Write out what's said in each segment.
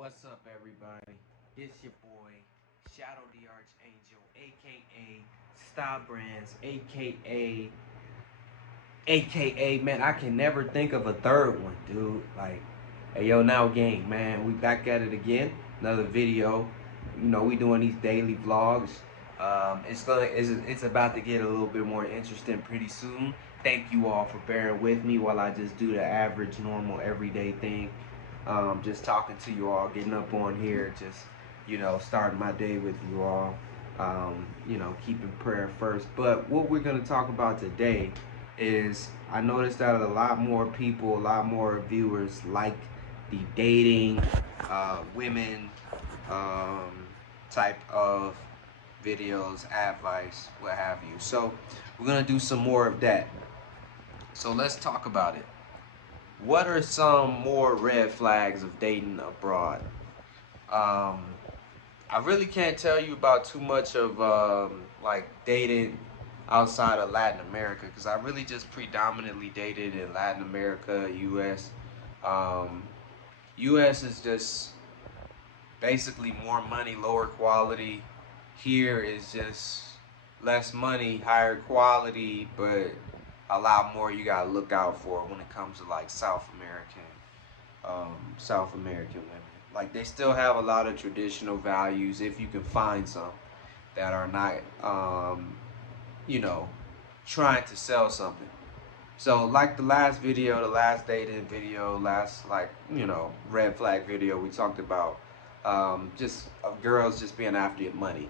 What's up, everybody? It's your boy, Shadow the Archangel, aka Style Brands, aka man. I can never think of a third one, dude. Like, hey yo, now gang, man, we back at it again. Another video. We doing these daily vlogs. It's about to get a little bit more interesting pretty soon. Thank you all for bearing with me while I just do the average, normal, everyday thing. Just talking to you all, getting up on here, just starting my day with you all. Keeping prayer first. But what we're gonna talk about today is I noticed that a lot more people, a lot more viewers like the dating, women, um, type of videos, advice, what have you. So we're gonna do some more of that. So let's talk about it. What are some more red flags of dating abroad? Um, I really can't tell you about too much of like dating outside of Latin America because I really just predominantly dated in Latin America, U.S. Um, U.S. is just basically more money, lower quality. Here is just less money, higher quality, but a lot more you gotta look out for when it comes to like South American women. Like they still have a lot of traditional values if you can find some that are not, you know, trying to sell something. So like the last video, the last dating video, last like red flag video, we talked about just girls just being after your money.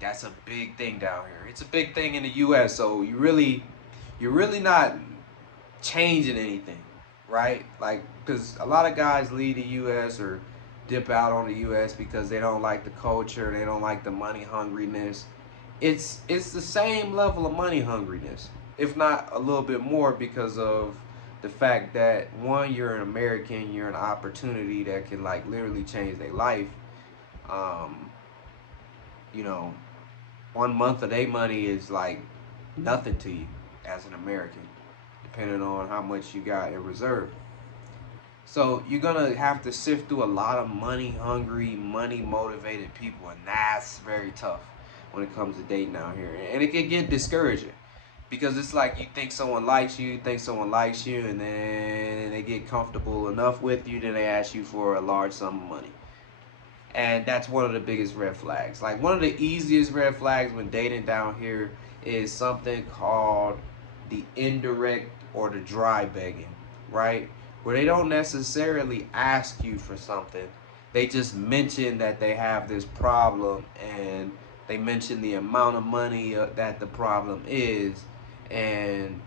That's a big thing down here. It's a big thing in the U.S. So you're really not changing anything, right? Like, because a lot of guys leave the U.S. or dip out on the U.S. because they don't like the culture, they don't like the money hungriness. It's the same level of money hungriness, if not a little bit more, because of the fact that one, you're an American, you're an opportunity that can like literally change their life. Um, you know, 1 month of their money is like nothing to you as an American, depending on how much you got in reserve. So you're gonna have to sift through a lot of money hungry, money motivated people, and that's very tough when it comes to dating out here. And it can get discouraging because it's like you think someone likes you, and then they get comfortable enough with you, then they ask you for a large sum of money. And that's one of the biggest red flags. Like one of the easiest red flags when dating down here is something called the indirect or the dry begging, right? Where they don't necessarily ask you for something. They just mention that they have this problem, and they mention the amount of money that the problem is, and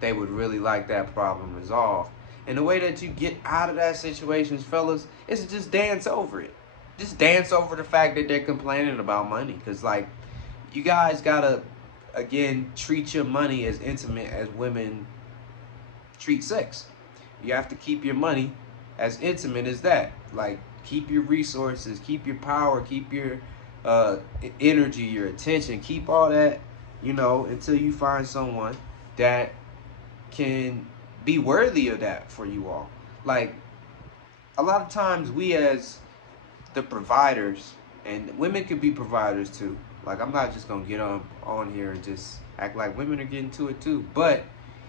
they would really like that problem resolved. And the way that you get out of that situation, fellas, is to just dance over it. Just dance over the fact that they're complaining about money. Because, like, you guys gotta, again, treat your money as intimate as women treat sex. You have to keep your money as intimate as that. Like, keep your resources, keep your power, keep your uh, energy, your attention, keep all that, until you find someone that can be worthy of that for you all. Like, a lot of times we as the providers, and women could be providers too. Like, I'm not just gonna get on here and just act like women are getting to it too. But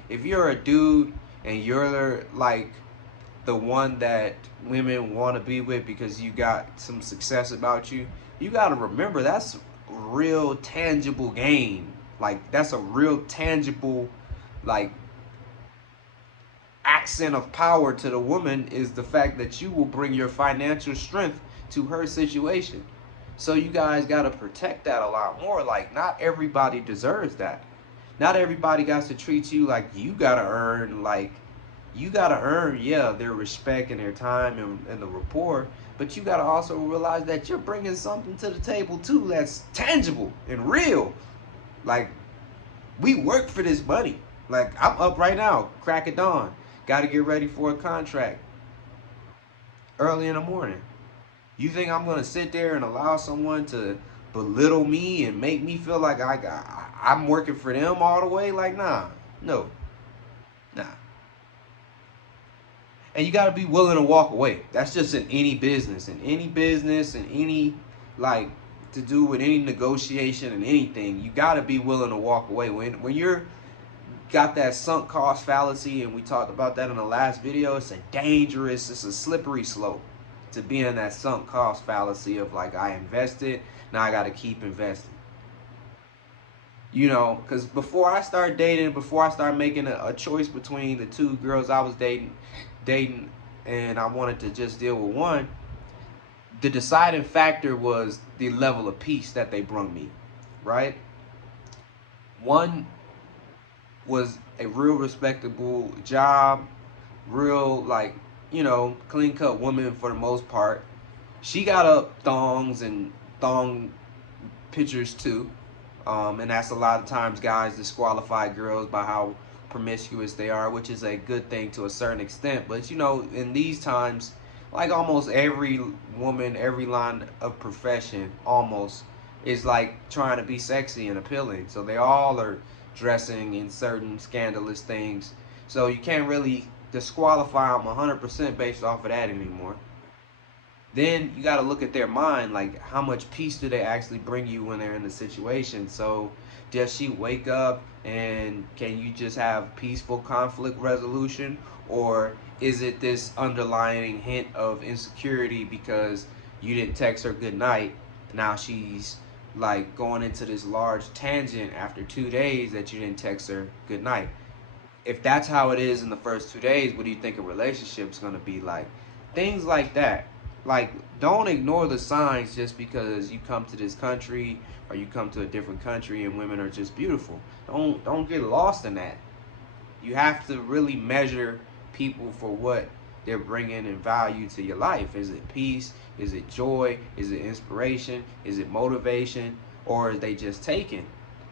if you're a dude and you're like the one that women want to be with because you got some success about you, you got to remember that's real tangible gain. Like that's a real tangible, like, accent of power to the woman is the fact that you will bring your financial strength to her situation. So you guys got to protect that a lot more. Like, not everybody deserves that. Not everybody got to treat you like you got to earn, like, you got to earn, yeah, their respect and their time and the rapport. But you got to also realize that you're bringing something to the table too that's tangible and real. Like, we work for this money. Like, I'm up right now, crack of dawn. Got to get ready for a contract early in the morning. You think I'm going to sit there and allow someone to belittle me and make me feel like I'm working for them all the way? Like, nah, no, nah. And you got to be willing to walk away. That's just in any business, in any like to do with any negotiation and anything. You got to be willing to walk away when you're got that sunk cost fallacy, and we talked about that in the last video. It's a slippery slope to be in that sunk cost fallacy of like, I invested, now I got to keep investing. You know, because before I started dating, before I started making a choice between the two girls I was dating, and I wanted to just deal with one, the deciding factor was the level of peace that they brought me, right? One was a real respectable job, real, like, you know, clean cut woman for the most part. She got up thongs and thong pictures too. And that's a lot of times guys disqualify girls by how promiscuous they are, which is a good thing to a certain extent. But you know, in these times, like almost every woman, every line of profession almost is like trying to be sexy and appealing. So they all are dressing in certain scandalous things. So you can't really disqualify them 100% based off of that anymore. Then you got to look at their mind, like how much peace do they actually bring you when they're in the situation. So does she wake up and can you just have peaceful conflict resolution, or is it this underlying hint of insecurity because you didn't text her good night? Now she's like going into this large tangent after 2 days that you didn't text her good night. If that's how it is in the first 2 days, what do you think a relationship's going to be like? Things like that. Like, don't ignore the signs just because you come to this country or you come to a different country and women are just beautiful. Don't get lost in that. You have to really measure people for what they're bringing in value to your life. Is it peace? Is it joy? Is it inspiration? Is it motivation? Or are they just taken?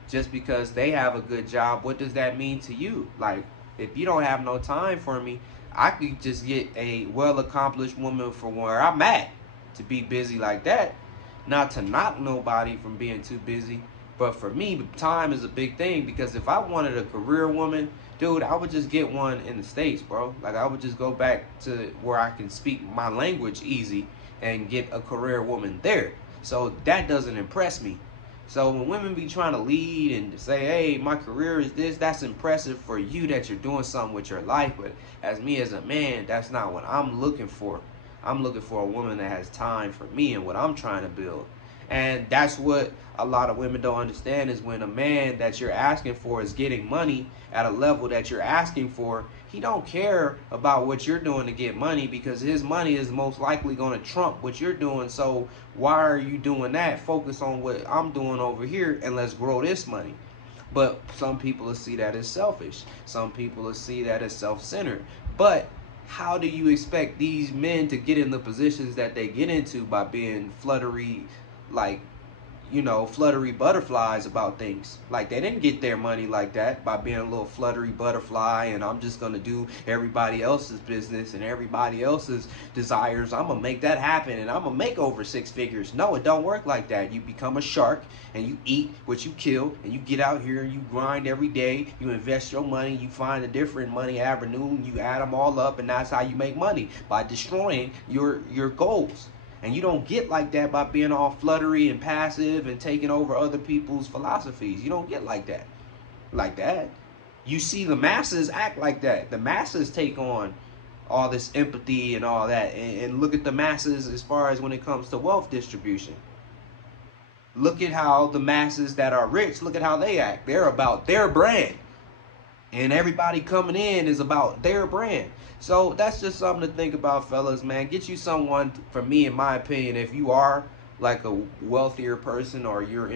Just because they have a good job, what does that mean to you? Like, if you don't have no time for me, I could just get a well-accomplished woman from where I'm at to be busy like that. Not to knock nobody from being too busy, but for me, time is a big thing, because if I wanted a career woman, dude, I would just get one in the States, bro. Like, I would just go back to where I can speak my language easy and get a career woman there. So that doesn't impress me. So when women be trying to lead and say, hey, my career is this, that's impressive for you that you're doing something with your life. But as me as a man, that's not what I'm looking for. I'm looking for a woman that has time for me and what I'm trying to build. And that's what a lot of women don't understand, is when a man that you're asking for is getting money at a level that you're asking for, he don't care about what you're doing to get money, because his money is most likely going to trump what you're doing. So why are you doing that? Focus on what I'm doing over here and let's grow this money. But some people will see that as selfish. Some people will see that as self-centered. But how do you expect these men to get in the positions that they get into by being fluttery, like, you know, fluttery butterflies about things? Like, they didn't get their money like that by being a little fluttery butterfly and I'm just gonna do everybody else's business and everybody else's desires. I'm gonna make that happen and I'm gonna make over 6 figures. No, it don't work like that. You become a shark and you eat what you kill, and you get out here and you grind every day. You invest your money, you find a different money avenue, and you add them all up, and that's how you make money, by destroying your goals. And you don't get like that by being all fluttery and passive and taking over other people's philosophies. You don't get like that. You see the masses act like that. The masses take on all this empathy and all that. And look at the masses as far as when it comes to wealth distribution. Look at how the masses that are rich, look at how they act. They're about their brand. And everybody coming in is about their brand. So that's just something to think about, fellas, man. Get you someone, for me, in my opinion, if you are like a wealthier person, or you're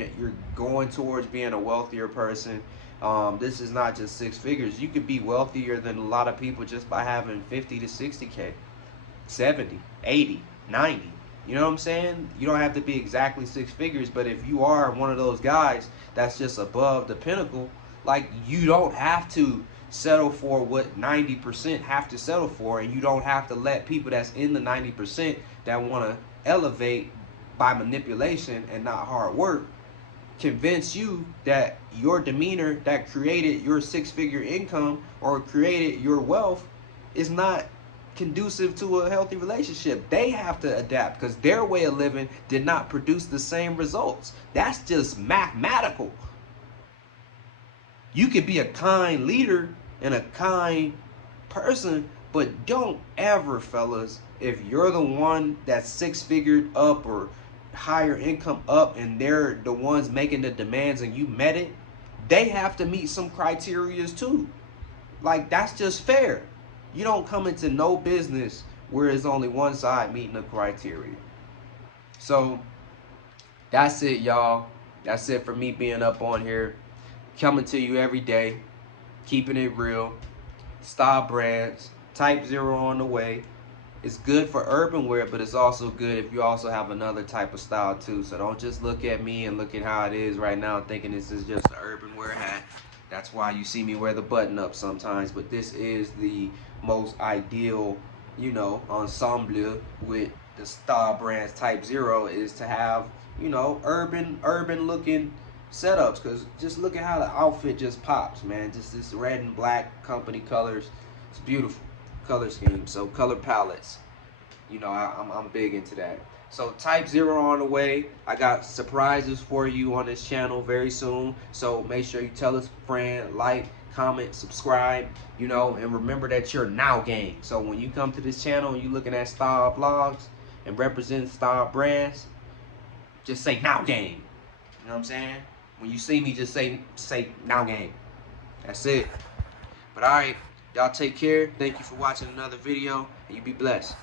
going towards being a wealthier person, this is not just 6 figures. You could be wealthier than a lot of people just by having 50 to 60K, 70, 80, 90. You know what I'm saying? You don't have to be exactly 6 figures, but if you are one of those guys that's just above the pinnacle, like, you don't have to settle for what 90% have to settle for, and you don't have to let people that's in the 90% that want to elevate by manipulation and not hard work convince you that your demeanor that created your 6-figure income or created your wealth is not conducive to a healthy relationship. They have to adapt because their way of living did not produce the same results. That's just mathematical. You could be a kind leader and a kind person, but don't ever, fellas, if you're the one that's six-figured up or higher income up and they're the ones making the demands and you met it, they have to meet some criterias too. Like, that's just fair. You don't come into no business where it's only one side meeting the criteria. So that's it, y'all. That's it for me being up on here, coming to you every day, keeping it real. STAA brands, Type 0 on the way. It's good for urban wear, but it's also good if you also have another type of style too. So don't just look at me and look at how it is right now thinking this is just an urban wear hat. That's why you see me wear the button up sometimes, but this is the most ideal, you know, ensemble with the STAA brands Type 0 is to have, you know, urban looking setups, because just look at how the outfit just pops, man. Just this red and black company colors. It's beautiful color scheme. So color palettes, you know, I'm big into that. So Type 0 on the way. I got surprises for you on this channel very soon. So make sure you tell a friend, like, comment, subscribe, you know, and remember that you're now gang. So when you come to this channel and you're looking at STAA vlogs and represent STAA brands, just say now gang. You know what I'm saying? When you see me, just say now gang. That's it. But all right, y'all take care. Thank you for watching another video, and you be blessed.